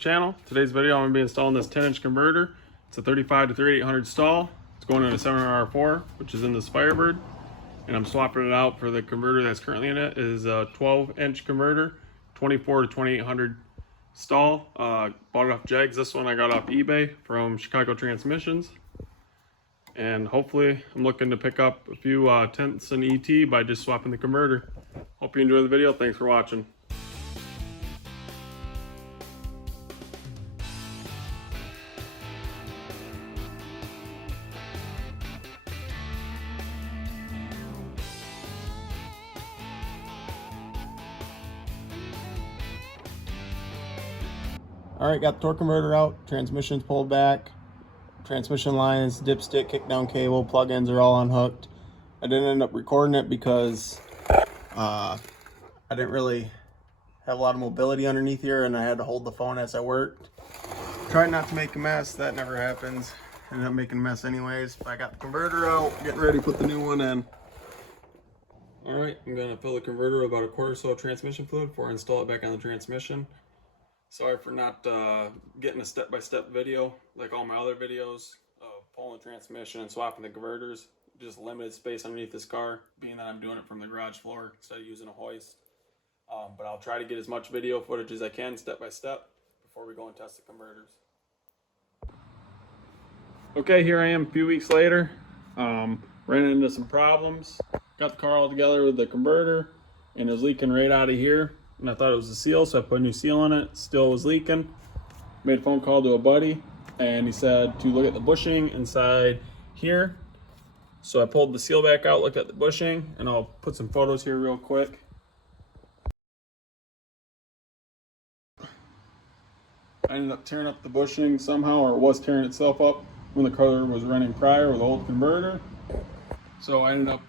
channel. Today's video I'm going to be installing this 10-inch converter. It's a 35 to 3800 stall. It's going in a 7R4, which is in this Firebird, and I'm swapping it out for the converter that's currently in it. It is a 12-inch converter, 24 to 2800 stall. Bought it off Jegs. This one I got off eBay from Chicago Transmissions, and hopefully I'm looking to pick up a few tenths in ET by just swapping the converter. Hope you enjoy the video. Thanks for watching. Alright, got the torque converter out, transmission's pulled back, transmission lines, dipstick, kick down cable, plug-ins are all unhooked. I didn't end up recording it because I didn't really have a lot of mobility underneath here and I had to hold the phone as I worked. Tried not to make a mess, that never happens. Ended up making a mess anyways. But I got the converter out, getting ready to put the new one in. Alright, I'm going to fill the converter with about a quart or so of transmission fluid before I install it back on the transmission. Sorry for not getting a step-by-step video like all my other videos of pulling the transmission and swapping the converters. Just limited space underneath this car, being that I'm doing it from the garage floor instead of using a hoist. But I'll try to get as much video footage as I can step-by-step before we go and test the converters. Okay, here I am a few weeks later. Ran into some problems. Got the car all together with the converter, and it was leaking right out of here. And I thought it was a seal, so I put a new seal on it. Still was leaking. Made a phone call to a buddy, and he said to look at the bushing inside here. So I pulled the seal back out, looked at the bushing, and I'll put some photos here real quick. I ended up tearing up the bushing somehow, or it was tearing itself up when the car was running prior with the old converter. So I ended up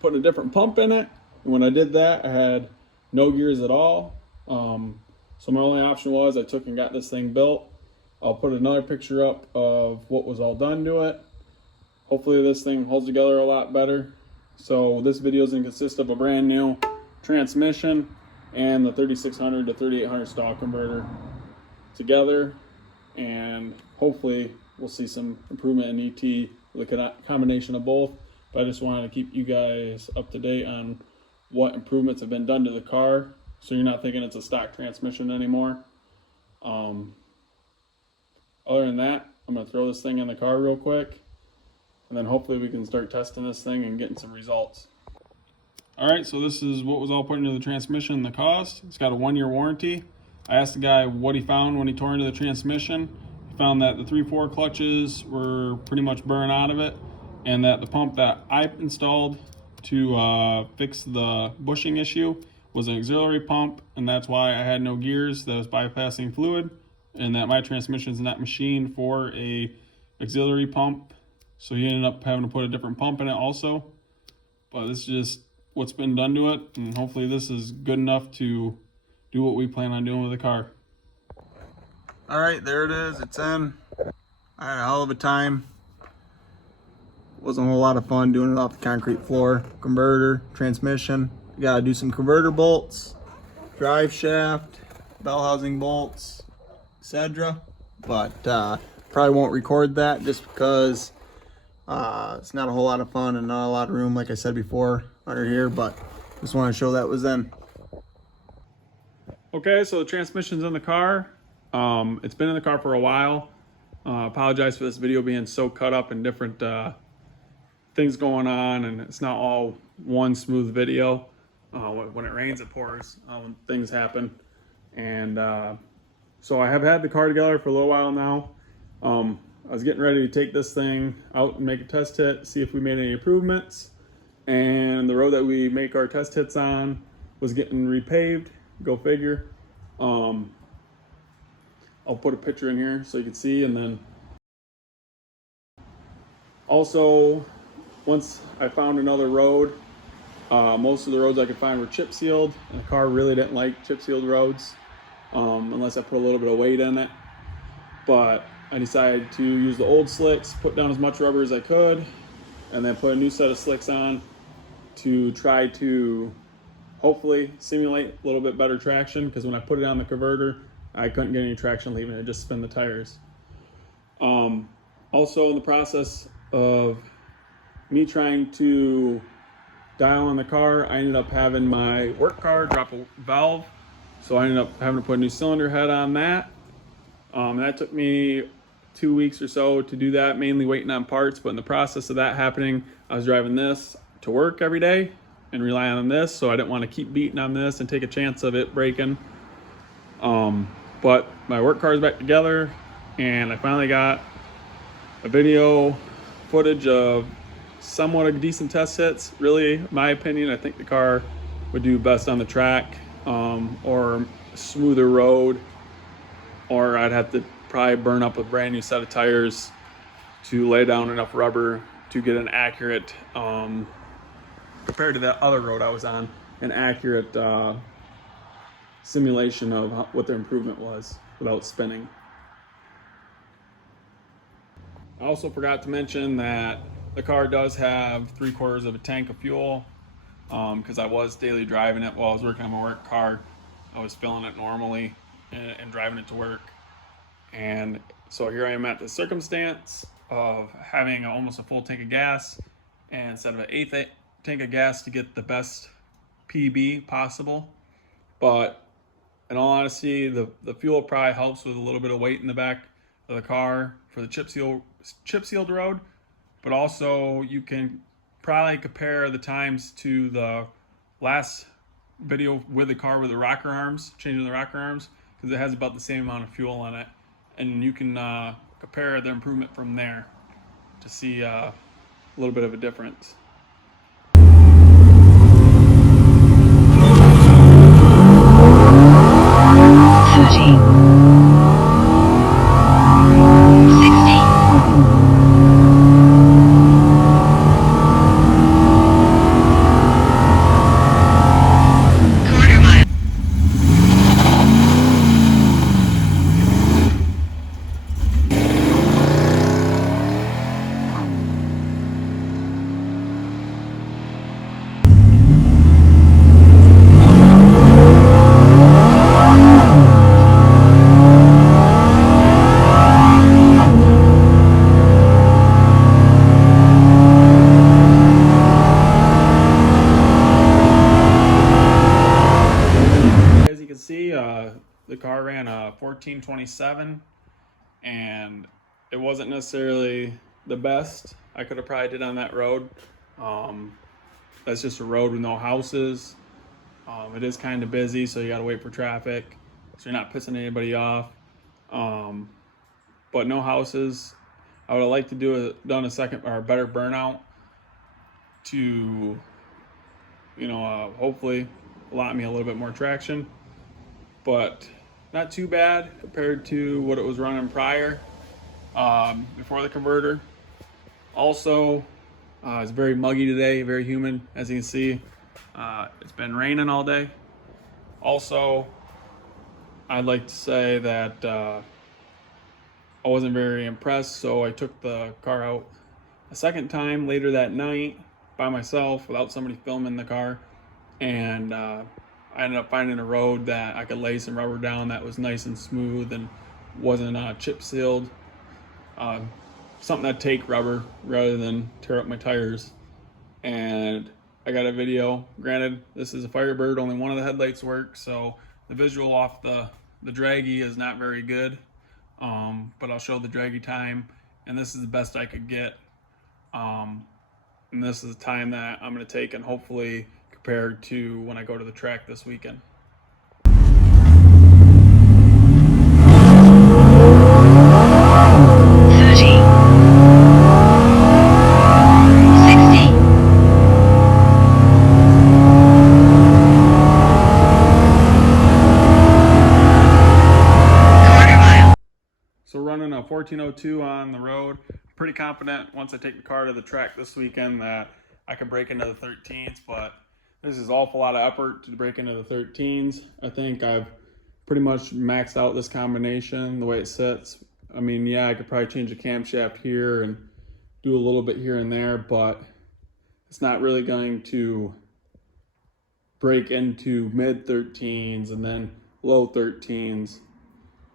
putting a different pump in it. And when I did that, I had no gears at all. So my only option was I took and got this thing built. I'll put another picture up of what was all done to it. Hopefully this thing holds together a lot better. So this video is going to consist of a brand new transmission and the 3600 to 3800 stall converter together, and hopefully we'll see some improvement in ET with a combination of both. But I just wanted to keep you guys up to date on what improvements have been done to the car, so you're not thinking it's a stock transmission anymore. Other than that, I'm going to throw this thing in the car real quick, and then hopefully we can start testing this thing and getting some results. Alright, so this is what was all put into the transmission and the cost. It's got a 1-year warranty. I asked the guy what he found when he tore into the transmission. He found that the 3/4 clutches were pretty much burned out of it, and that the pump that I installed to fix the bushing issue was an auxiliary pump, and that's why I had no gears that was bypassing fluid, and that my transmission is not machined for a auxiliary pump, so he ended up having to put a different pump in it also. But this is just what's been done to it, and hopefully this is good enough to do what we plan on doing with the car. All right, there it is, it's in. I had a hell of a time. Wasn't a whole lot of fun doing it off the concrete floor. Converter, transmission, you gotta do some converter bolts, drive shaft, bell housing bolts, etc. But probably won't record that just because it's not a whole lot of fun and not a lot of room, like I said before, under here. But just want to show that was in. Okay, so the transmission's in the car. It's been in the car for a while. Apologize for this video being so cut up in different things going on, and it's not all one smooth video. When it rains, it pours. Things happen, and so I have had the car together for a little while now. I was getting ready to take this thing out and make a test hit, see if we made any improvements, and the road that we make our test hits on was getting repaved. Go figure. I'll put a picture in here so you can see, and then also once I found another road. Most of the roads I could find were chip sealed, and the car really didn't like chip sealed roads unless I put a little bit of weight in it. But I decided to use the old slicks, put down as much rubber as I could, and then put a new set of slicks on to try to hopefully simulate a little bit better traction, because when I put it on the converter, I couldn't get any traction leaving it, just spin the tires. Also in the process of me trying to dial on the car, I ended up having my work car drop a valve. So I ended up having to put a new cylinder head on that. That took me 2 weeks or so to do that, mainly waiting on parts. But in the process of that happening, I was driving this to work every day and relying on this. So I didn't want to keep beating on this and take a chance of it breaking. But my work car is back together, and I finally got a video footage of somewhat of decent test hits. Really, in my opinion, I think the car would do best on the track, or smoother road, or I'd have to probably burn up a brand new set of tires to lay down enough rubber to get an accurate, compared to that other road I was on, an accurate simulation of what the improvement was without spinning. I also forgot to mention that the car does have 3/4 of a tank of fuel, because I was daily driving it while I was working on my work car. I was filling it normally and driving it to work. And so here I am at the circumstance of having almost a full tank of gas, and instead of an eighth tank of gas to get the best PB possible. But in all honesty, the fuel probably helps with a little bit of weight in the back of the car for the chip sealed road. But also you can probably compare the times to the last video with the car with the rocker arms, changing the rocker arms, because it has about the same amount of fuel in it. And you can compare the improvement from there to see a little bit of a difference. 1427, and it wasn't necessarily the best I could have probably did on that road. That's just a road with no houses. It is kind of busy, so you got to wait for traffic, so you're not pissing anybody off. But no houses. I would have liked to done a second or a better burnout to, hopefully allot me a little bit more traction. But not too bad compared to what it was running prior, before the converter. Also, it's very muggy today, very humid, as you can see. It's been raining all day. Also, I'd like to say that I wasn't very impressed, so I took the car out a second time later that night by myself without somebody filming the car, and I ended up finding a road that I could lay some rubber down that was nice and smooth and wasn't chip sealed. Something that'd take rubber rather than tear up my tires. And I got a video. Granted, this is a Firebird, only one of the headlights works, so the visual off the draggy is not very good. But I'll show the draggy time, and this is the best I could get. And this is the time that I'm going to take and hopefully compared to when I go to the track this weekend. So running a 1402 on the road, pretty confident once I take the car to the track this weekend that I can break into the 13s, but this is an awful lot of effort to break into the 13s. I think I've pretty much maxed out this combination the way it sits. I mean, yeah, I could probably change the camshaft here and do a little bit here and there, but it's not really going to break into mid 13s and then low 13s.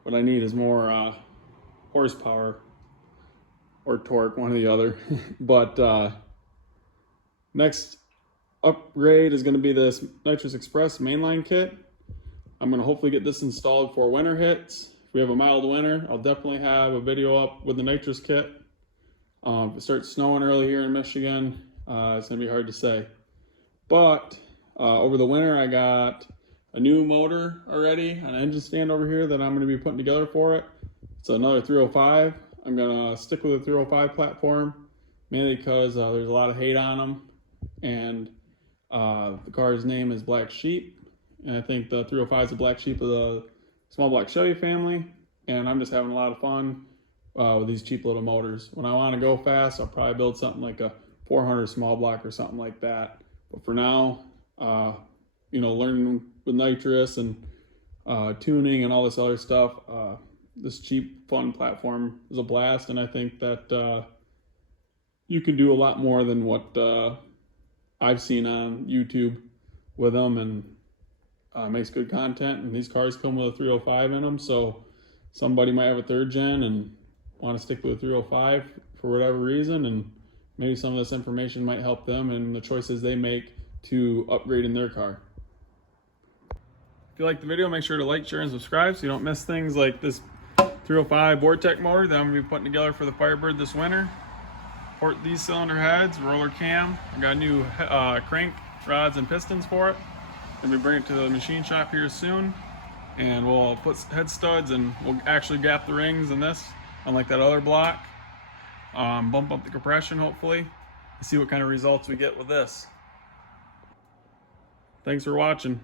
What I need is more horsepower or torque, one or the other. But next upgrade is going to be this Nitrous Express mainline kit. I'm going to hopefully get this installed before winter hits. If we have a mild winter, I'll definitely have a video up with the nitrous kit. If it starts snowing early here in Michigan, it's going to be hard to say. But over the winter, I got a new motor already, an engine stand over here that I'm going to be putting together for it. It's another 305. I'm going to stick with the 305 platform, mainly because there's a lot of hate on them. And the car's name is Black Sheep. And I think the 305 is the black sheep of the small block Chevy family. And I'm just having a lot of fun with these cheap little motors. When I want to go fast, I'll probably build something like a 400 small block or something like that. But for now, you know, learning with nitrous and tuning and all this other stuff, this cheap, fun platform is a blast. And I think that you can do a lot more than what I've seen on YouTube with them, and makes good content. And these cars come with a 305 in them, so somebody might have a 3rd gen and want to stick with a 305 for whatever reason, and maybe some of this information might help them in the choices they make to upgrade in their car. If you like the video, make sure to like, share, and subscribe so you don't miss things like this 305 Vortec motor that I'm going to be putting together for the Firebird this winter. Port these cylinder heads, roller cam. I got new crank rods and pistons for it. And we bring it to the machine shop here soon, and we'll put head studs and we'll actually gap the rings in this, unlike that other block. Bump up the compression hopefully, and see what kind of results we get with this. Thanks for watching.